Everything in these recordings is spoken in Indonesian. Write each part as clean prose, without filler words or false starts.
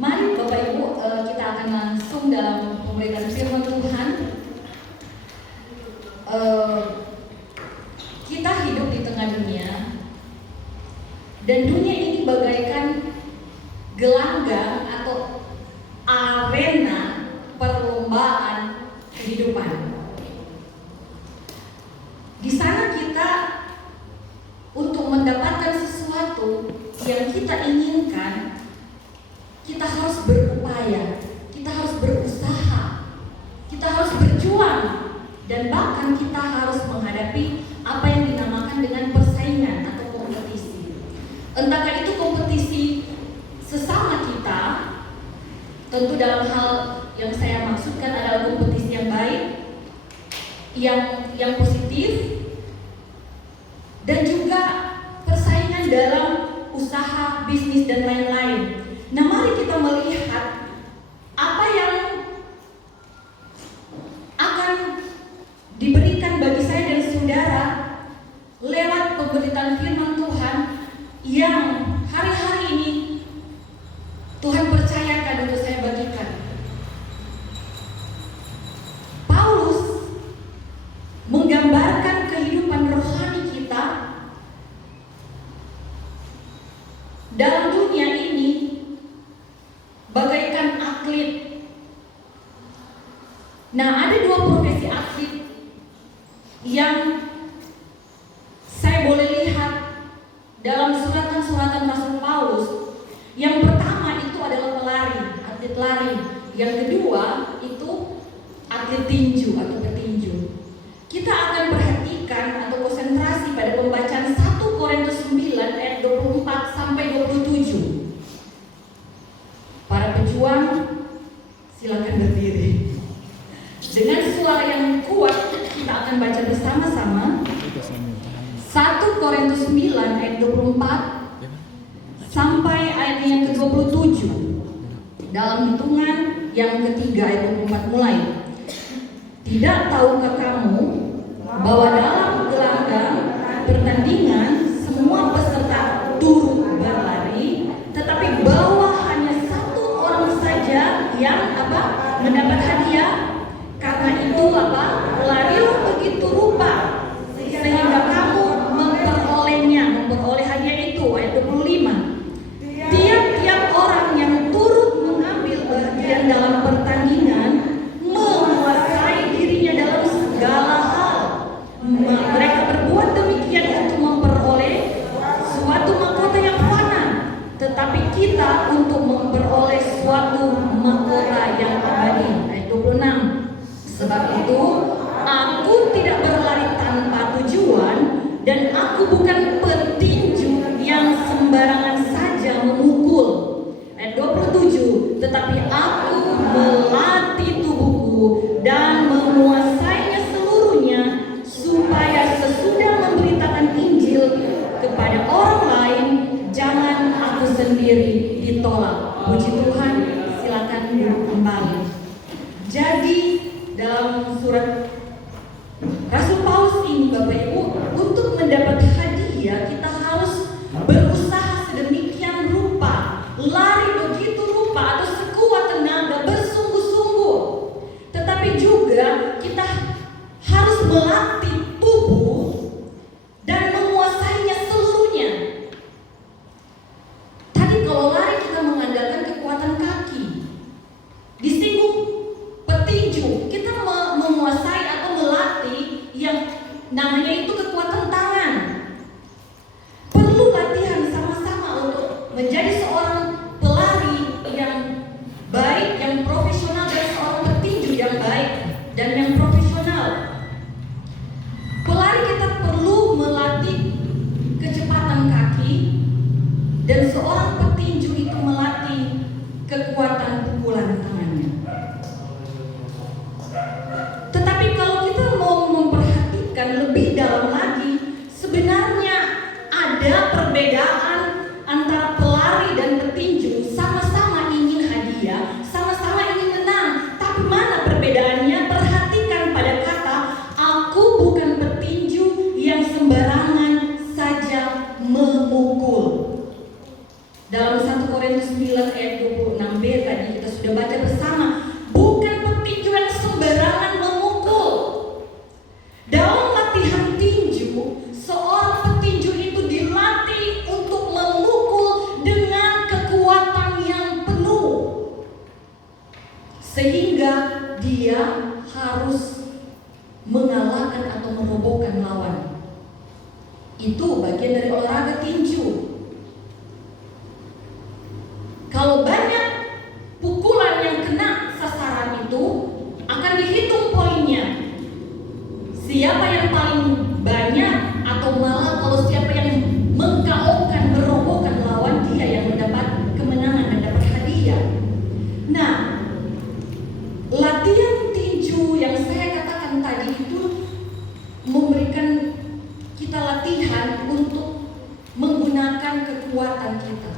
Mari Bapak Ibu, kita akan langsung dalam pemberitaan firman Tuhan. Kita hidup di tengah dunia, dan dunia ini bagaikan gelanggang atau arena perlombaan kehidupan. Di sana kita untuk mendapatkan sesuatu yang kita inginkan, kita harus berupaya, kita harus berusaha, kita harus berjuang, dan bahkan kita harus menghadapi apa yang dinamakan dengan persaingan atau kompetisi. Entahkah itu kompetisi sesama kita, tentu dalam hal yang saya maksudkan adalah kompetisi yang baik, yang positif, dan juga persaingan dalam usaha, bisnis, dan lain-lain. Nah, mari kita melihat apa yang akan diberikan bagi saya dan saudara lewat pemberitaan firman Tuhan yang hari-hari ini Tuhan percayakan untuk saya bagikan. Paulus menggambarkan kehidupan rohani kita dalam dunia ini bagaikan atlet. Nah, ada dua profesi atlet yang saya boleh lihat dalam suratan-suratan Rasul Paulus. Yang pertama itu adalah pelari, atlet lari. Yang kedua itu atlet tinju atau petinju. Kita akan perhatikan atau konsentrasi pada pembacaan 1 Korintus 9 ayat 24 sampai 27. Para pejuang, silakan berdiri. Dengan suara yang kuat kita akan baca bersama-sama 1 Korintus 9 ayat 24 sampai ayat yang ke-27. Dalam hitungan yang ketiga ayat 24 mulai. Tidak tahukah kamu bahwa dalam gelanggang pertandingan semua peserta turut berlari, tetapi bahwa hanya satu orang saja yang mendapat hadiah? Karena itu larilah begitu rupa sehingga kamu memperoleh hadiah itu. Ayat 25. Tiap-tiap orang yang turut mengambil bagian dalam pertandingan menguasai dirinya dalam segala hal. Mereka berbuat demikian untuk memperoleh suatu mahkota yang fana, tetapi kita untuk memperoleh suatu mahkota yang abadi. Ayat 26. Sebab itu aku tidak berlari tanpa tujuan, dan aku bukan petinju yang sembarangan saja memukul. Ayat 27. Tetapi aku melatih tubuhku dan menguasainya seluruhnya, supaya sesudah memberitakan Injil kepada orang lain, jangan aku sendiri ditolak. Puji Tuhan, silakan duduk kembali. Jadi dalam surat Rasul Paulus ini, Bapak Ibu, untuk mendapat hadiah kita harus berusaha sedemikian rupa, lari begitu rupa atau sekuat tenaga, bersungguh-sungguh. Tetapi juga kita harus melatih tubuh dan menguasainya seluruhnya. Tadi kalau lari kita mengandalkan kekuatan kaki. Disinggung petinju, kita menguasai atau melatih yang namanya itu kekuatan tangan. Perlu latihan sama-sama untuk menjadi seorang pelari yang baik, yang profesional, dan seorang petinju yang baik dan yang profesional. sudah baca bersama, bukan petinju yang sembarangan memukul. Dalam latihan tinju, seorang petinju itu dilatih untuk memukul dengan kekuatan yang penuh, sehingga dia harus mengalahkan atau merobohkan lawan. Itu bagian dari olahraga tinju. Kalau banyak pukulan yang kena sasaran itu, akan dihitung poinnya. Siapa yang paling banyak, atau malah kalau siapa yang meng-KO-kan, merobohkan lawan, dia yang mendapat kemenangan dan dapat hadiah. Nah, latihan tinju yang saya katakan tadi itu memberikan kita latihan untuk menggunakan kekuatan kita,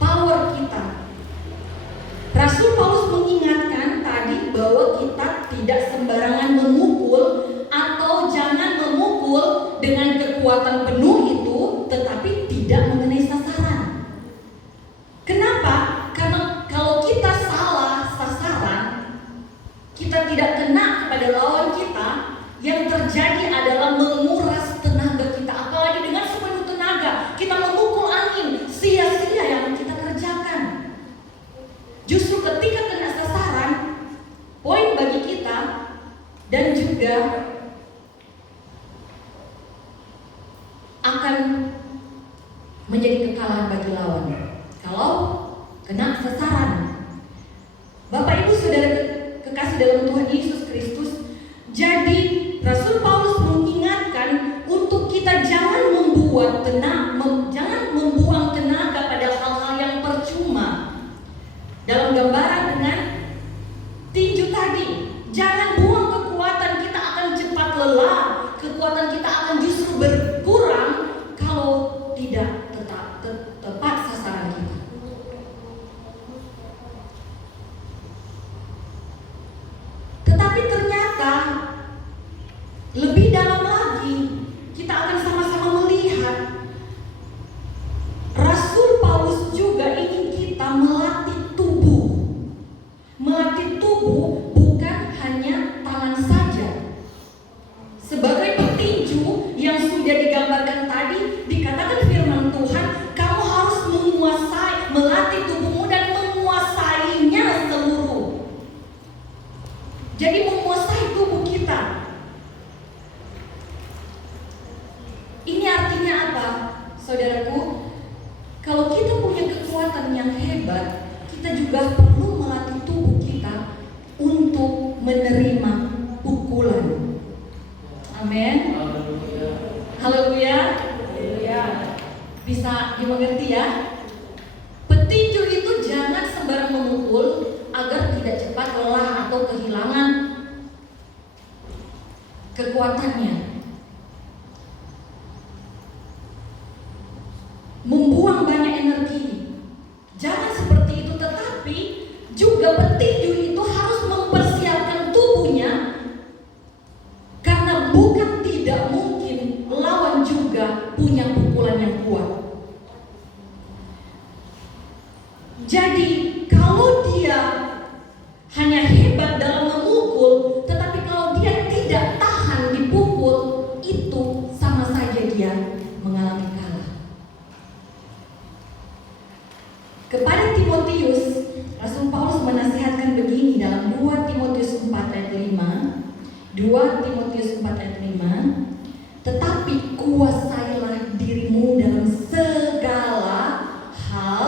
power kita. Rasul Paulus mengingatkan tadi bahwa kita tidak sembarangan memukul, atau jangan memukul dengan kekuatan penuh itu, tetapi tidak mengenai sasaran. Kenapa? Karena kalau kita salah sasaran, kita tidak kena kepada lawan kita, yang terjadi adalah menguras tenaga kita. Apalagi dengan sepenuh tenaga kita memukul angin, sia-sia yang kita kerjakan. Justru ketika kena sasaran, poin bagi kita, dan juga akan menjadi kekalahan bagi lawan kalau kena sasaran. Bapak Ibu Saudara kekasih dalam Tuhan Yesus Kristus, jadi Rasul Paulus mengingatkan untuk kita jangan membuang tenaga pada hal-hal yang percuma. Dalam gambaran dengan tinju tadi, jangan buang kekuatan, kita akan cepat lelah, kekuatan kita akan justru berkurang kalau tidak tepat sasaran kita. Tetapi ternyata lebih dalam lagi, kita akan sama-sama melihat Rasul Paulus juga ingin kita melatih tubuh. Melatih tubuh bukan hanya tangan saja. Sebagai petinju yang sudah digambarkan tadi, dikatakan firman Tuhan, kamu harus melatih tubuhmu dan menguasainya seluruh. Jadi menguasai tubuh kita. Ini artinya apa, saudaraku? Kalau kita punya kekuatan yang hebat, kita juga perlu melatih tubuh kita untuk menerima pukulan. Amin. Haleluya. Bisa dimengerti ya? Petinju itu jangan sembarang memukul agar tidak cepat lelah atau kehilangan kekuatannya. Membuang banyak energi. Jangan seperti itu, tetapi juga petinju itu harus mempersiapkan tubuhnya, karena bukan tidak mungkin lawan juga punya pukulan yang kuat. Jadi kalau dia hanya hebat dalam memukul, tetapi kalau dia tidak tahan dipukul, itu sama saja dia mengalami kalah. Kepada Timotius, Rasul Paulus menasihatkan begini dalam 2 Timotius 4 ayat 5. 2 Timotius 4 ayat 5. Tetapi kuasailah dirimu dalam segala hal,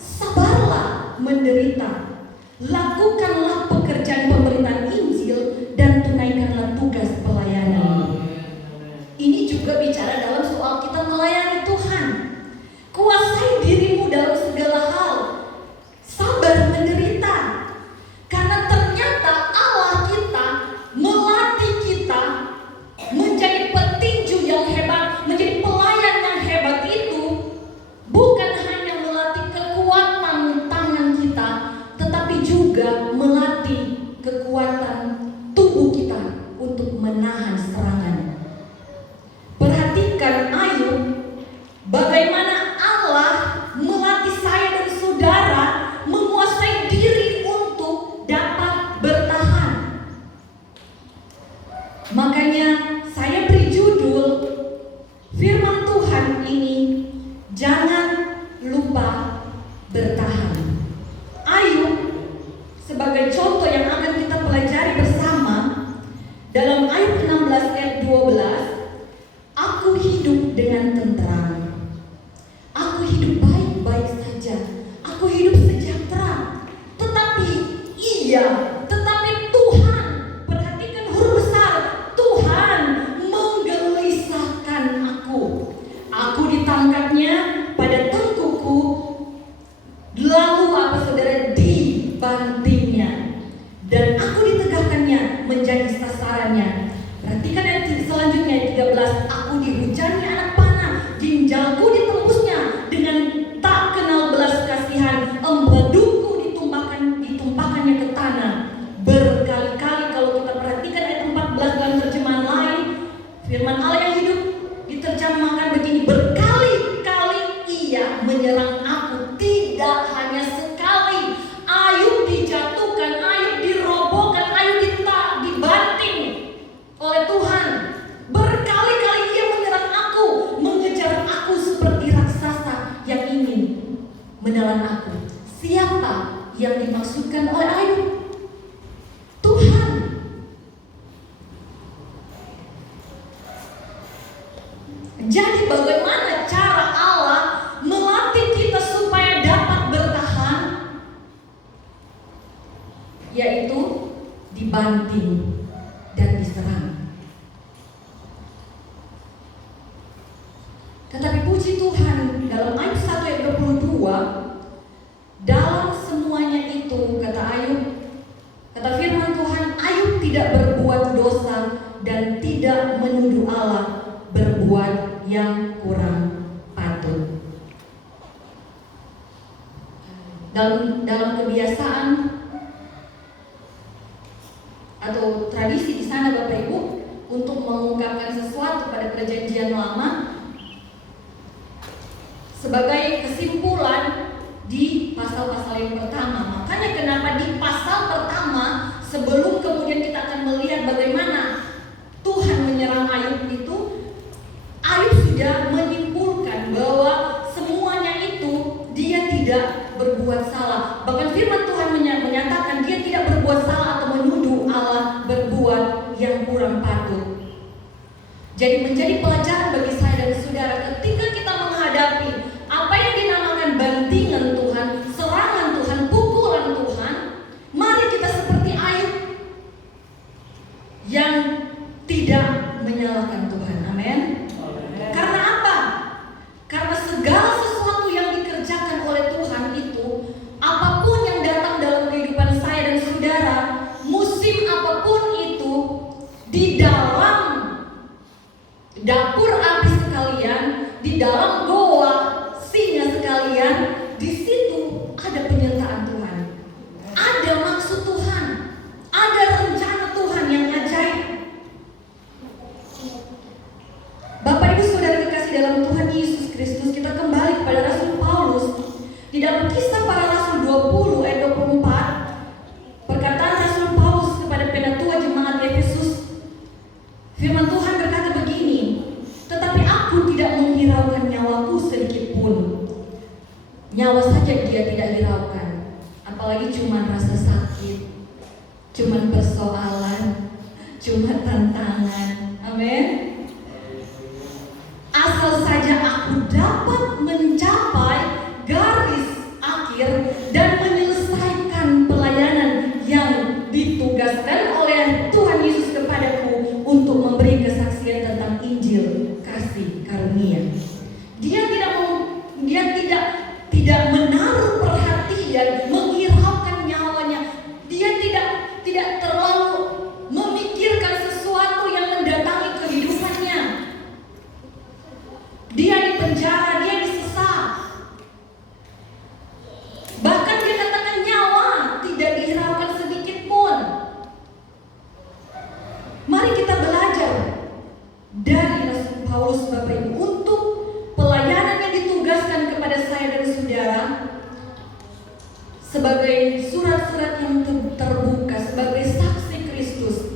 sabarlah menderita, lakukanlah pekerjaan pemberitaan Injil, dan tunaikanlah tugas pelayanan. Ini juga bicara dalam soal kita melayani Tuhan. Kuasai dirimu dalam segala hal, sabar menderita, karena ternyata Allah kita melatih kita menjadi petinju yang hebat, menjadi pelayan yang hebat itu bukan hanya melatih kekuatan tangan kita, tetapi juga melatih kekuatan tubuh kita untuk menahan serangan. Perhatikan Ayub, bagaimana Allah melatih saya dan saudara menguasai diri untuk sebagai contoh yang akan kita pelajari bersama dalam ayat 16 ayat 12, aku hidup dengan tenteram, aku hidup baik-baik saja, aku hidup sejahtera. Tetapi Tuhan, perhatikan huruf besar, Tuhan menggelisahkan aku. Aku ditangkapnya pada tengkukku, lalu apa saudara, dibantingnya, dan aku ditegakkannya menjadi sasarannya. Perhatikan ayat selanjutnya ayat 13, aku dihujani anak panah, ginjalku ditembusnya dengan tak kenal belas kasihan, empeduku ditumpahkannya ke tanah. Berkali-kali kalau kita perhatikan ayat 14 dalam terjemahan lain, firman Allah yang hidup diterjemahkan begini, berkali-kali ia menyerang aku, tidak hanya sekali. Ayub dijatuhkan, Ayub dirobohkan, Ayub dibanting oleh Tuhan. Berkali-kali ia menyerang aku, mengejar aku seperti raksasa yang ingin menelan aku. Siapa yang dimaksudkan oleh Ayub? Tuhan. Jadi bagaimana cara Allah melatih kita supaya dapat bertahan? Yaitu dibanting dan diserang. Tetapi puji Tuhan, dalam ayat 1 ayat 22, dalam semuanya itu, kata Ayub, kata firman Tuhan, Ayub tidak berbuat dosa dan tidak menuduh Allah berbuat yang kurang patut. Dalam kebiasaan atau tradisi di sana Bapak Ibu, untuk mengungkapkan sesuatu pada perjanjian lama sebagai kesimpulan di pasal-pasal yang pertama. Makanya kenapa di pasal pertama, sebelum kemudian kita akan melihat bagaimana Tuhan menyerang Ayub itu, Ayub sudah menyimpulkan bahwa semuanya itu dia tidak berbuat salah. Bahkan firman Tuhan menyatakan dia tidak berbuat salah atau menuduh Allah berbuat yang kurang patut. Jadi menjadi pelajaran bagi saya dan saudara, ketika kita menghadapi apa yang dinamakan bantingan Tuhan, serangan Tuhan, pukulan Tuhan, mari kita seperti Ayub yang tidak menyalahkan Tuhan. Amin. Karena apa? Karena segala sesuatu yang dikerjakan oleh Tuhan itu, apapun yang datang dalam kehidupan saya dan saudara, musim apapun itu, di dalam dapur api sekalian, di dalam goa singa sekalian, di situ ada penyertaan Tuhan, ada maksud Tuhan, ada rencana Tuhan yang ajaib. Bapak Ibu Saudara dikasih dalam Tuhan Yesus Kristus, kita kembali kepada Rasul Paulus. Di dalam Kisah Para Rasul 20 ayat 24, perkataan Rasul Paulus kepada penatua jemaat Efesus, firman Tuhan berkata begini, tetapi aku tidak menghiraukan nyawaku sedikit pun. Nyawa saja dia tidak hiraukan, apalagi cuma rasa sakit, cuma persoalan, cuma tantangan. Amin. Asal saja aku dapat mencapai garis akhir dan menyelesaikan pelayanan yang ditugaskan oleh Tuhan Yesus kepadaku untuk memberi kesaksian tentang Injil kasih karunia. Dia tidak menaruh perhatian, menghiraukan nyawanya. Dia tidak terlalu memikirkan sesuatu yang mendatangi kehidupannya. Dia dipenjara, dia disesat. Bahkan dia katakan nyawa tidak dihiraukan sedikit pun. Mari kita belajar dari Rasul Paulus Bapak Ibu untuk pelayanan yang ditugaskan kepada saya dan saudara sebagai surat-surat yang terbuka, sebagai saksi Kristus.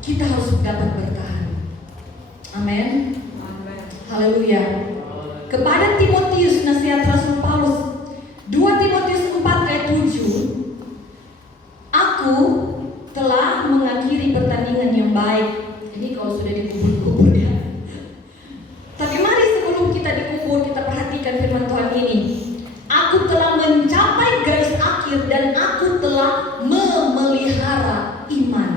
Kita harus dapat bertahan. Amin. Haleluya. Kepada Timotius, nasihat Rasul Paulus 10 kita perhatikan firman Tuhan ini. Aku telah mencapai garis akhir dan aku telah memelihara iman.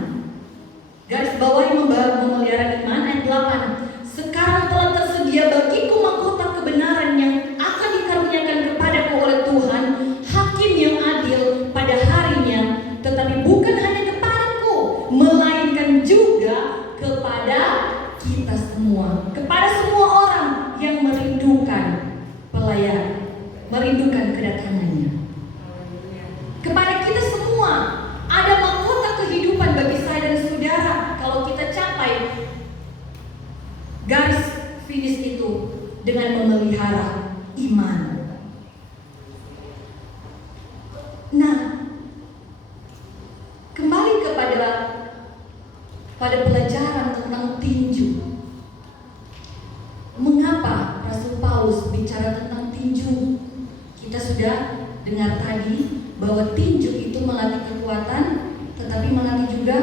Garis bawah memelihara iman ayat 8. Sekarang telah tersedia bagiku mahkota kebenaran yang akan dikaruniakan kepadaku oleh Tuhan, hakim yang adil pada harinya, tetapi bukan hanya kepadaku, melainkan juga kepada kita semua, kepada semua orang yang merindukan pelayan, merindukan kedatangannya. Kepada kita semua ada mahkota kehidupan bagi saya dan saudara kalau kita capai garis finish itu dengan memelihara iman. Nah, kembali kepada pelajaran tentang tinju. Mengapa Rasul Paulus bicara tentang tinju? Kita sudah dengar tadi bahwa tinju itu melatih kekuatan, tetapi melatih juga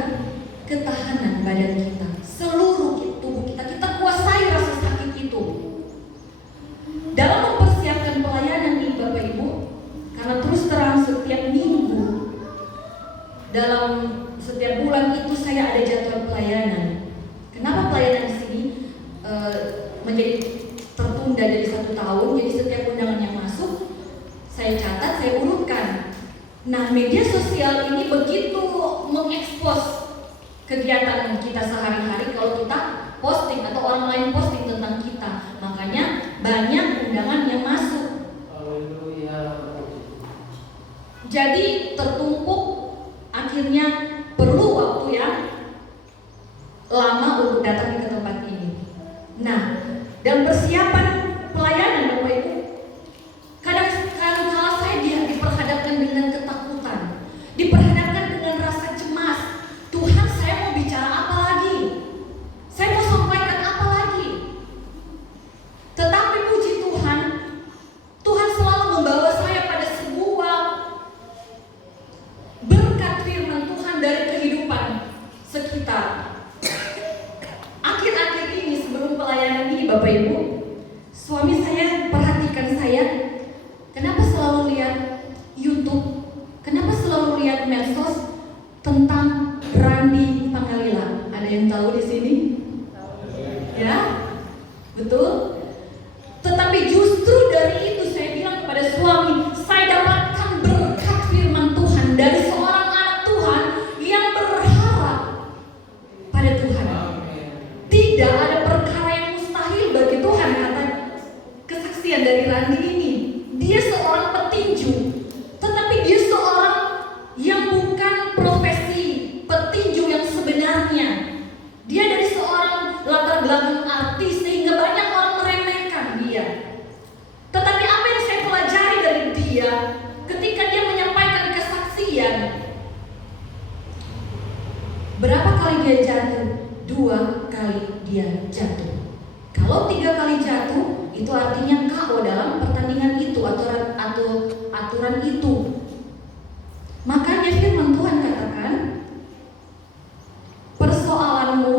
ketahanan badan kita. Seluruh tubuh kita kuasai rasa sakit itu. Dalam mempersiapkan pelayanan nih Bapak Ibu, karena terus terang setiap minggu, dalam setiap bulan itu saya ada jadwal pelayanan. Kenapa pelayanan di sini menjadi tertunda dari 1 tahun? Jadi setiap undangan yang masuk saya catat, saya urutkan. Nah, media sosial ini begitu mengekspos kegiatan kita sehari-hari kalau kita posting atau orang lain posting tentang kita. Makanya banyak undangan yang masuk. Jadi tertumpuk, akhirnya perlu waktu yang lama untuk datang ke tempat ini. Nah, dan persiapan pelayanan Bapak Ibu, kadang-kadang saya diperhadapkan dengan ketakutan, diperhadapkan dengan rasa cemas. Tuhan, saya mau bicara apa lagi? Saya mau sampaikan apa lagi? Tetapi puji Tuhan, Tuhan selalu membawa saya pada sebuah berkat firman Tuhan dari kehidupan sekitar. Akhir-akhir ini sebelum pelayanan ini Bapak Ibu, suami saya perhatikan saya, kenapa selalu lihat YouTube, kenapa selalu lihat medsos tentang Randy Pangalila. Ada yang tahu di sini? Ya, betul. Tetapi justru dari itu saya bilang kepada suami, saya dapatkan berkat firman Tuhan dari seorang anak Tuhan yang berharap pada Tuhan. Tidak ada perkara yang mustahil bagi Tuhan, kata kesaksian dari Randy ini. Dia seorang petinju, tetapi dia seorang yang bukan profesi petinju yang sebenarnya. Dia dari seorang latar belakang artis sehingga banyak orang meremehkan dia. Tetapi apa yang saya pelajari dari dia ketika dia menyampaikan kesaksian, berapa kali dia jatuh? 2 kali dia jatuh. Kalau 3 kali jatuh, itu artinya KO dalam pertandingan itu, aturan itu. Makanya firman Tuhan katakan, persoalanmu,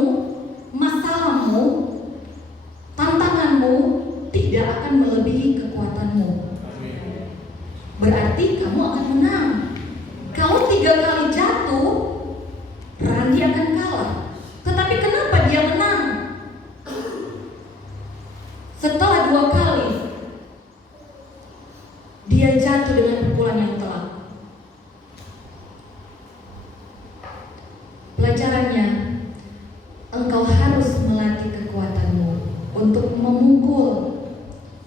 masalahmu, tantanganmu tidak akan melebihi kekuatanmu. Berarti kamu akan menang. Kalau 3 kali jatuh, Randy akan kalah. Tetapi kenapa dia menang? Setelah 2 kali dia jatuh dengan pukulan yang telak. Pelajarannya, engkau harus melatih kekuatanmu untuk memukul,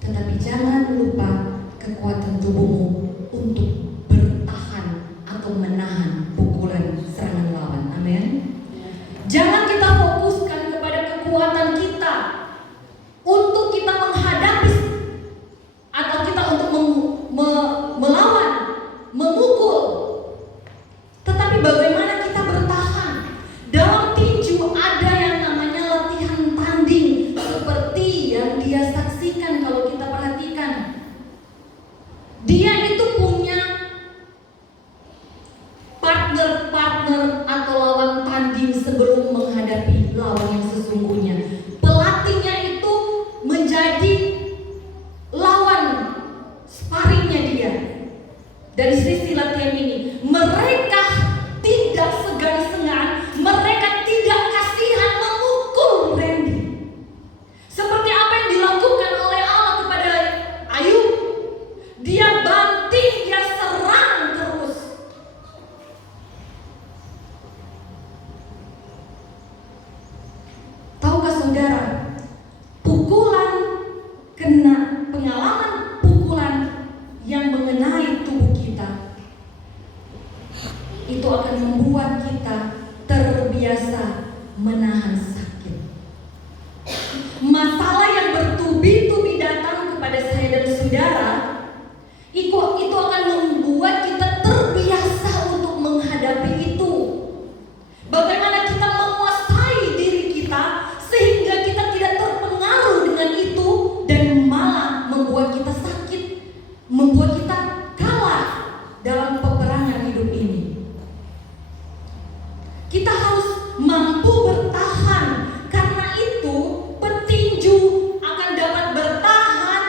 tetapi jangan lupa kekuatan tubuhmu untuk bertahan atau menahan pukulan serangan lawan. Amin. Jangan kita fokuskan kepada kekuatan kita untuk kita menghadapi atau kita untuk melawan, memukul. Tetapi bagaimana kita bertahan? Dalam tinju ada yang namanya latihan tanding, seperti yang dia saksikan. Kalau kita perhatikan, dia itu punya dari sisi latihan ini. Mereka tidak segan-segan, mereka tidak kasihan memukul Randy. Seperti apa yang dilakukan oleh Allah kepada Ayub. Dia banting, dia serang terus. Tahukah saudara, pengalaman pukulan yang mengenai tubuh kita itu akan membuat kita terbiasa menahan sakit. Masalah yang bertubi-tubi datang kepada saya dan saudara, itu akan membuat kita terbiasa untuk menghadapi itu. Bagaimana kita menguasai diri kita sehingga kita tidak terpengaruh dengan itu dan malah membuat kita sakit, membuat kita kalah dalam peperangan hidup ini. Kita harus mampu bertahan, karena itu petinju akan dapat bertahan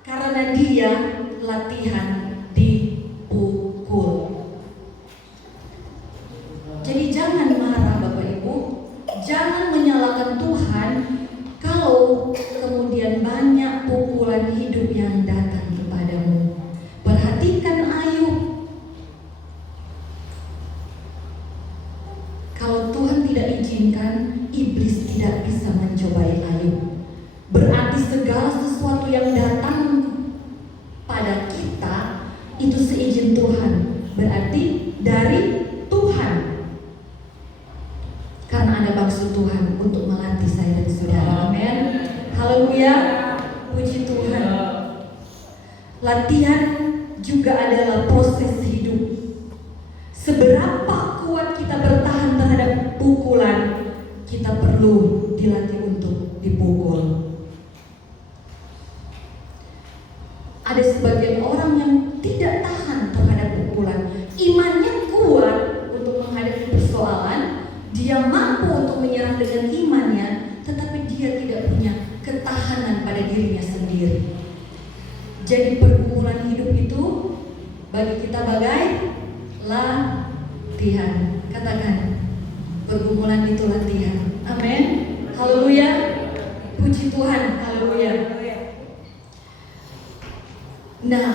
karena dia latihan dipukul. Jadi jangan marah Bapak Ibu, jangan menyalahkan Tuhan kalau kemudian banyak pukulan hidup yang datang kepadamu. Perhatikan Ayub. Kalau Tuhan tidak izinkan, iblis tidak bisa mencobai Ayub. Berarti segala sesuatu yang datang pada kita itu seizin Tuhan, berarti dari Tuhan. Karena ada maksud Tuhan untuk melatih saya dan saudara. Amin. Haleluya. Puji Tuhan. Latihan juga adalah proses hidup. Seberapa kuat kita bertahan terhadap pukulan, kita perlu dilatih untuk dipukul. Ada sebagian orang yang tidak tahan terhadap pukulan. Imannya kuat untuk menghadapi persoalan, dia mampu untuk menyerang dengan imannya, tetapi dia tidak punya ketahanan pada dirinya sendiri. Jadi pergumulan hidup itu bagi kita bagai latihan. Katakan, pergumulan itu latihan. Amin. Haleluya. Puji Tuhan. Haleluya. Nah,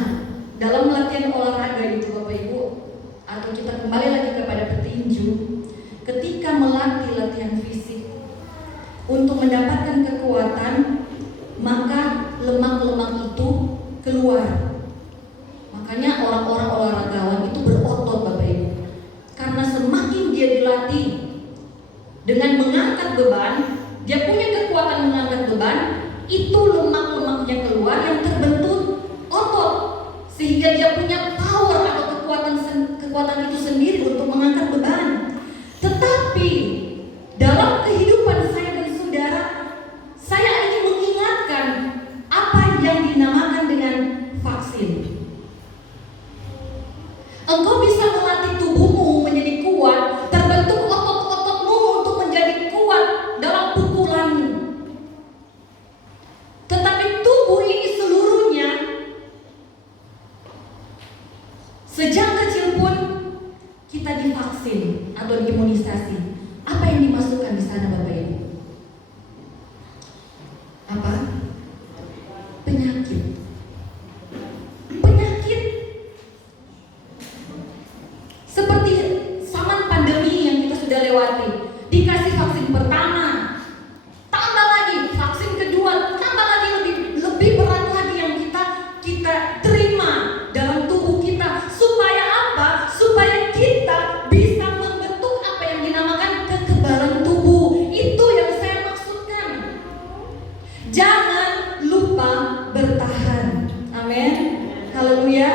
dalam latihan olahraga itu Bapak Ibu, atau kita kembali lagi kepada petinju, ketika melatih latihan fisik untuk mendapatkan kekuatan, maka lemak-lemak itu keluar. Makanya orang-orang olahragawan itu berotot Bapak Ibu, karena semakin dia dilatih dengan mengangkat beban, dia punya kekuatan mengangkat beban, itu lemak-lemaknya keluar yang terbentuk otot, sehingga dia punya power atau kekuatan itu sendiri untuk mengangkat beban. Tetapi dalam kehidupan saya dan saudara, saya ingin mengingatkan apa yang dinamakan dengan vaksin. Engkau bisa melatih tubuhmu menjadi kuat, terbentuk otot-ototmu untuk menjadi kuat dalam pukulanmu. Tetapi tubuh ini seluruhnya, sejak kecil pun kita divaksin atau diimunisasi. Apa yang dimasukkan di sana Bapak Ibu? Apa? Penyakit. Penyakit. Seperti zaman pandemi yang kita sudah lewati. Dikasih vaksin pertama, tambah lagi vaksin kedua, tambah lagi lebih berat lagi yang kita terima dalam tubuh kita. Supaya apa? Supaya kita bisa membentuk apa yang dinamakan kekebalan tubuh. Itu yang saya maksudkan. Jangan lupa bertahan. Amin. Haleluya.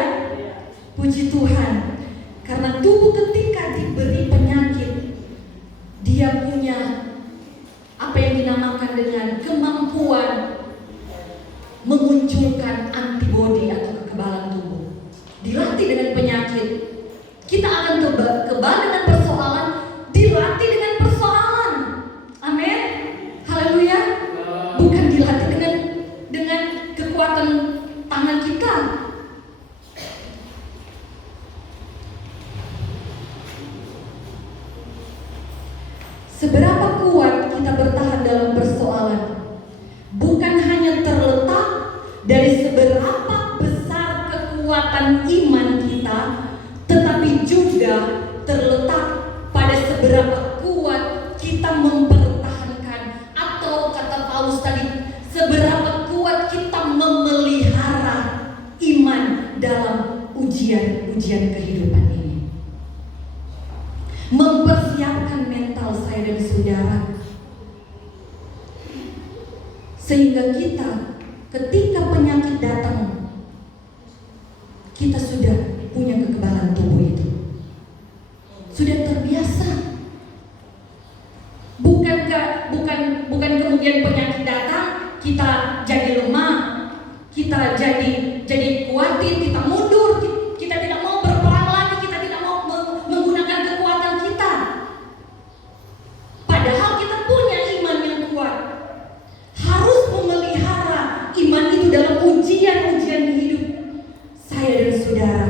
Puji Tuhan. Karena tubuh ketika diberi penyakit, dia punya apa yang dinamakan dengan kemampuan memunculkan antibodi atau kekebalan tubuh. Dilatih dengan penyakit, kita akan kebal dengan persoalan, dilatih dengan persoalan. Amin. Haleluya. Bukan dilatih dengan kekuatan tangan kita. kekuatan iman kita, tetapi juga terletak pada seberapa kuat kita mempertahankan, atau kata Paulus tadi, seberapa kuat kita memelihara iman dalam ujian-ujian kehidupan ini. Mempersiapkan mental saya dan saudara, sehingga kita ketika penyakit datang, kita sudah punya kekebalan tubuh itu, sudah terbiasa. Bukan kemudian penyakit datang kita jadi lemah, kita jadi khawatir, kita mundur, kita tidak mau berperang lagi, kita tidak mau menggunakan kekuatan kita. Padahal kita punya iman yang kuat. Harus memelihara iman itu dalam ujian-ujian hidup saya dan saudara.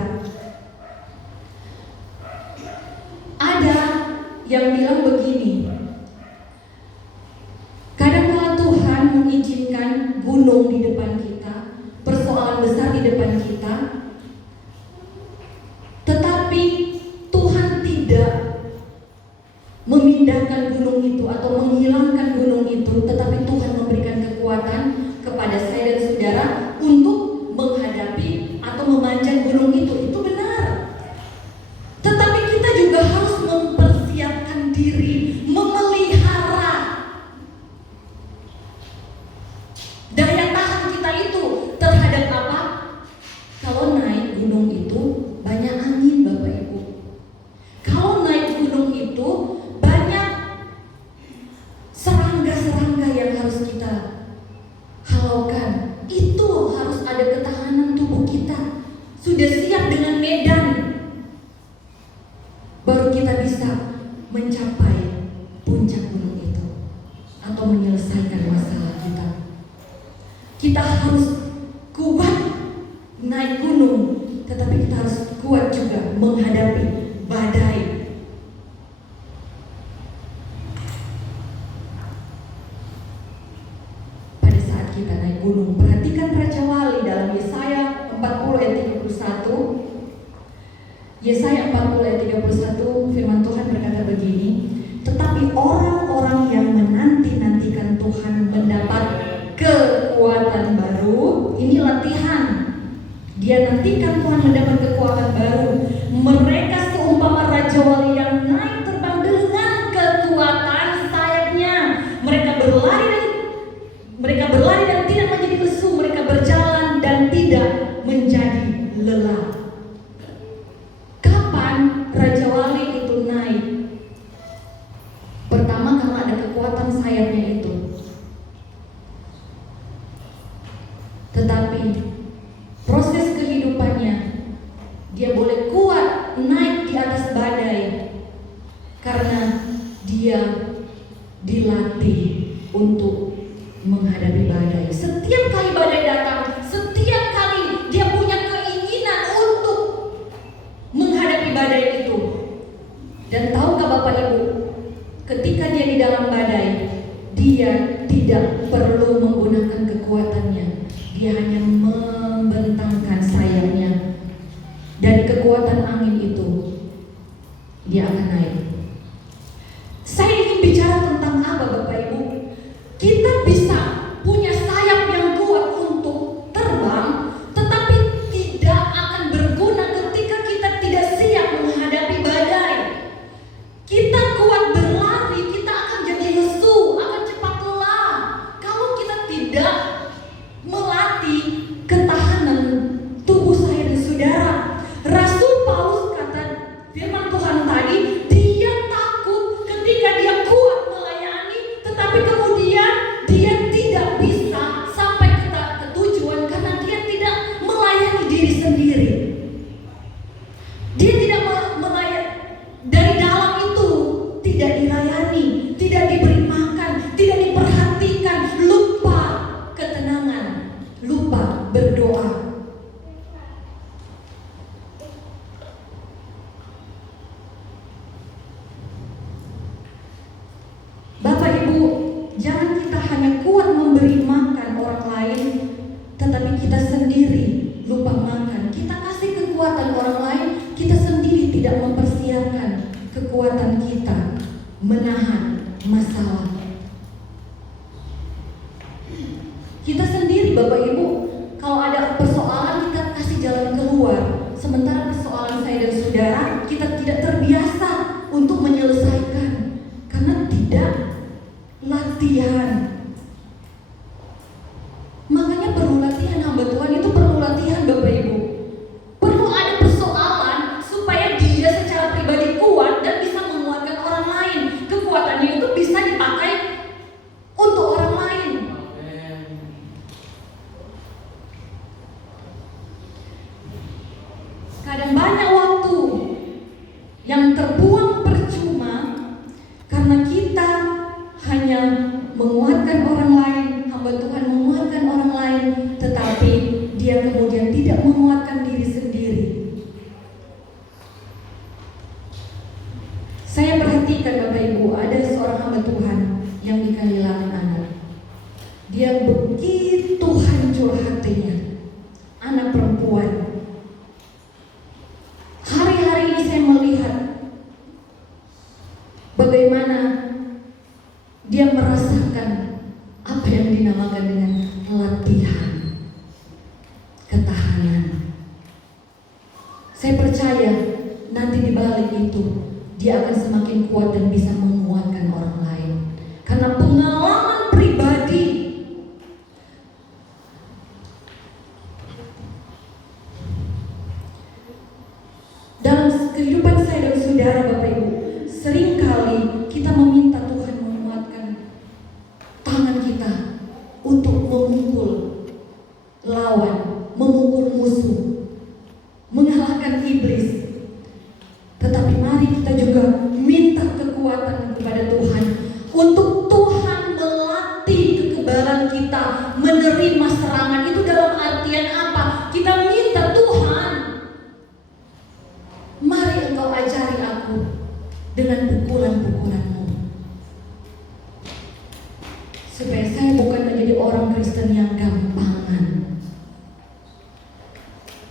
Ada yang bilang begini, kadang-kala Tuhan mengizinkan gunung di depan kita, persoalan besar di depan kita, tetapi Tuhan tidak memindahkan gunung itu atau menghilangkan gunung itu, tetapi Tuhan memberikan kekuatan kepada saya dan saudara untuk menghadapi atau memanjat gunung itu benar. Tetapi kita juga harus mempersiapkan diri, memelihara daya tahan kita itu terhadap apa? Kalau naik gunung itu banyak angin, Bapak Ibu. Kalau naik gunung itu banyak serangga-serangga yang harus kita halaukan. Itu harus ada ketahanan tubuh kita, sudah siap dengan medan, baru kita bisa mencapai puncak gunung itu atau menyelesaikan masalah kita. Kita harus kuat naik gunung, tetapi kita harus kuat juga menghadapi badai. Pada saat kita naik gunung, perhatikan Raja Wali dalam Yesaya 40 ayat 31. Yesaya 40 ayat 31, firman Tuhan berkata begini, tetapi orang-orang yang menanti-nantikan Tuhan mendapat kekuatan baru. Ini latihan. Dia nantikan Tuhan mendapat kekuatan baru. Mereka seumpama Raja Wali yang naik terbang dengan kekuatan sayapnya. Mereka berlari dan tidak menjadi lesu. Mereka berjalan dan tidak menjadi lelah. Kapan Raja Wali itu naik? Pertama, karena ada kekuatan sayapnya itu. Tetapi proses kehidupannya, dia boleh kuat naik di atas badai karena dia dilatih untuk menghadapi badai. Setiap kali badai datang, setiap kali dia punya keinginan untuk menghadapi badai itu. Dan tahukah Bapak Ibu, ketika dia di dalam badai, dia tidak perlu menggunakan kekuatannya. Dia hanya membentangkan sayapnya. Dari kekuatan angin itu, dia akan naik. Saya ingin bicara tentang apa, Bapak Ibu? Kita bisa punya sayap yang kuat untuk terbang, tetapi tidak akan berguna ketika kita tidak siap menghadapi badai. Kita kuat berlari, kita akan jadi lesu, akan cepat lelah. Kalau kita tidak melatih ketahanan tubuh saya dan saudara. Rasul Paulus kata firman Tuhan tadi, dia kekuatan kita menahan masalah. Kita sendiri Bapak Ibu, kalau ada persoalan kita kasih jalan keluar. Sementara persoalan saya dan saudara, kita tidak terbiasa untuk menyelesaikan karena tidak latihan. Makanya perlu latihan, hamba Tuhan itu perlu latihan Bapak Ibu. Perlu ada persoalan supaya dia secara pribadi kuat dan bisa menguatkan orang lain. Kekuatannya itu bisa dipakai untuk orang lain. Kadang banyak waktu yang terbuang percuma karena kita hanya menguatkan orang lain, hamba Tuhan menguatkan orang lain, tetapi dia kemudian tidak menguatkan diri sendiri. Saya perhatikan Bapak Ibu, ada seorang hamba Tuhan yang dikehilangan anak. Dia begitu hancur hatinya, anak perempuan. Hari-hari ini saya melihat bagaimana dia merasakan apa yang dinamakan dengan latihan ketahanan. Saya percaya nanti di balik itu dia akan semakin kuat dan bisa menguatkan orang lain. Karena pengalaman pribadi dalam kehidupan saya dan saudara Bapak Ibu, seringkali kita meminta Tuhan menguatkan tangan kita untuk memukul lawan, memukul musuh, mengalahkan iblis. Tetapi mari kita juga minta kekuatan kepada Tuhan untuk Tuhan melatih kekebalan kita menerima serangan. Itu dalam artian apa? Kita minta Tuhan, mari Engkau ajari aku dengan pukulan-pukulan-Mu, supaya saya bukan menjadi orang Kristen yang gampangan,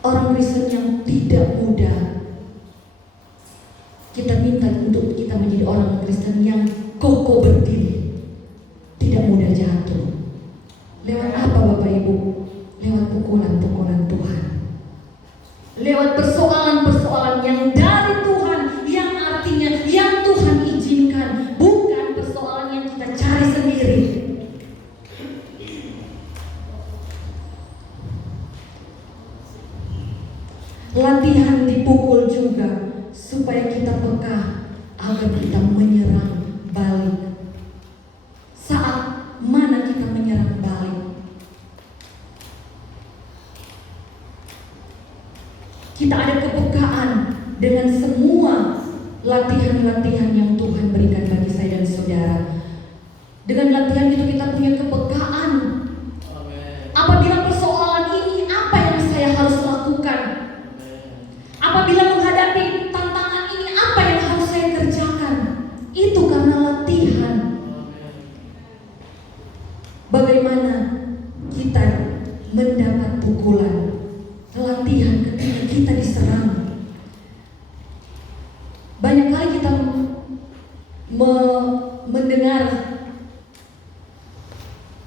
orang Kristen yang tidak mudah. Kita minta untuk kita menjadi orang Kristen yang kokoh berdiri, tidak mudah jatuh. Lewat apa Bapak Ibu? Lewat pukulan-pukulan Tuhan, lewat persoalan-persoalan yang dari Tuhan, yang artinya yang Tuhan izinkan, bukan persoalan yang kita cari sendiri. Latihan dipukul juga supaya kita peka agar kita menyerang balik. Saat mana kita menyerang balik, kita ada kepekaan dengan semua latihan-latihan yang Tuhan berikan bagi saya dan saudara. Dengan latihan itu kita punya kepekaan. Apabila persoalan ini, apa yang saya harus lakukan? Apabila menghadapi tantangan ini, apa yang harus saya kerjakan? Itu karena latihan. Bagaimana kita mendapat pukulan? Latihan ketika kita diserang. Banyak kali kita mendengar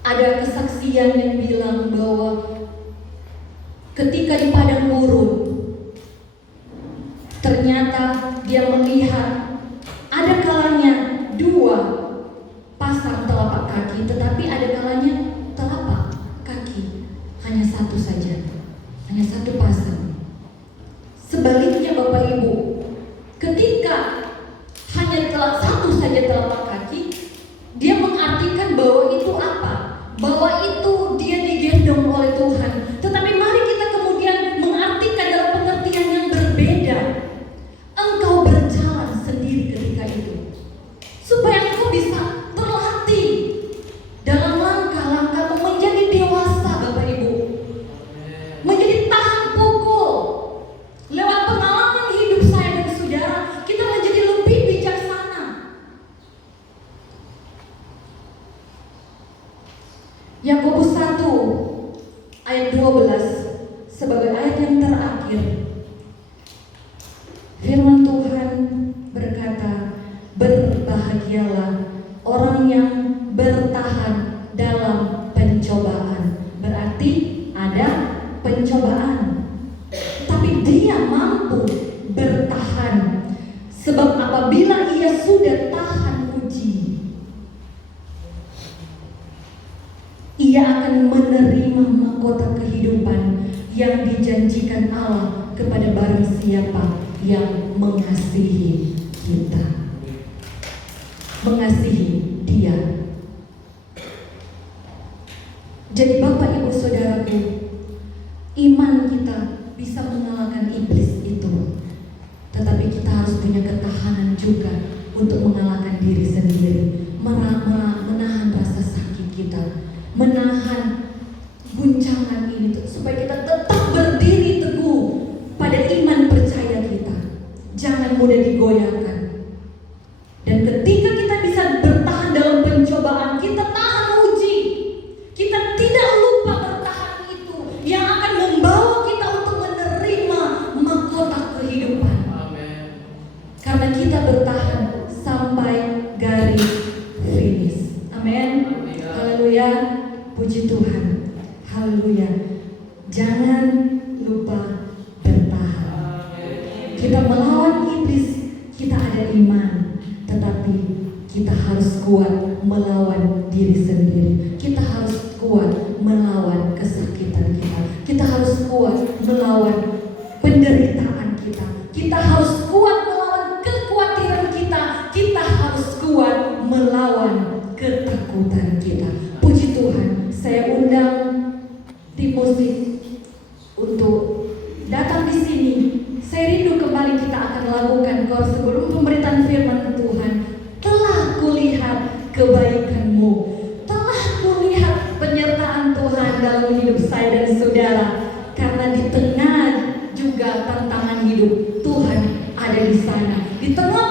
ada kesaksian yang bilang bahwa ketika di padang gurun, ternyata dia melihat ada kalanya 2 pasang telapak kaki, tetapi ada kalanya telapak kaki hanya 1 saja, hanya 1 pasang. Sebaliknya Bapak Ibu, ketika hanya 1 saja telapak kaki, dia mengartikan bahwa itu apa? Bahwa itu dia digendong oleh Tuhan. Tetapi mari kita kemudian mengartikan dalam pengertian yang berbeda. Engkau berjalan sendiri ketika itu, supaya engkau bisa terlatih dalam langkah-langkah menjadi dewasa Bapak Ibu, menjadi tahan pukul. Lewat pengalaman hidup saya dan saudara, kita menjadi lebih bijaksana. Yakobus 1 ayat 12 sebagai ayat yang terakhir, firman Tuhan berkata, tapi dia mampu bertahan. Sebab apabila ia sudah tahan uji, ia akan menerima mahkota kehidupan yang dijanjikan Allah kepada barang siapa yang mengasihi kita. Mengasihi dia. Jadi Bapak Ibu Saudaraku, iman kita bisa mengalahkan iblis itu. Tetapi kita harus punya ketahanan juga untuk mengalahkan diri sendiri, menahan rasa sakit kita, menahan guncangan ini supaya kita tetap berdiri teguh pada iman percaya kita. Jangan mudah digoyahkan. Dan ketika kita bisa bertahan dalam pencobaan, kita tahan uji, kita tidak lupa bertahan itu yang akan membawa kita untuk menerima mahkota kehidupan. Amen. Karena kita bertahan sampai garis finish. Amin. Haleluya. Puji Tuhan. Haleluya. Jangan lupa bertahan. Kita melawan iblis, kita ada iman, tetapi kita harus kuat melawan diri sendiri. Kita harus kuat melawan kesakitan kita. Kita harus kuat melawan penderitaan kita. Kita harus kuat melawan kekhawatiran kita. Kita harus kuat melawan ketakutan kita. Puji Tuhan. Saya undang tim musik untuk datang di sini. Saya rindu kembali kita akan lakukan kor sebelum pemberitaan firman Tuhan. Telah kulihat kebaikan-Mu, telah kulihat penyertaan Tuhan dalam hidup saya dan saudara. Karena di tengah juga tantangan hidup, Tuhan ada di sana. Di tengah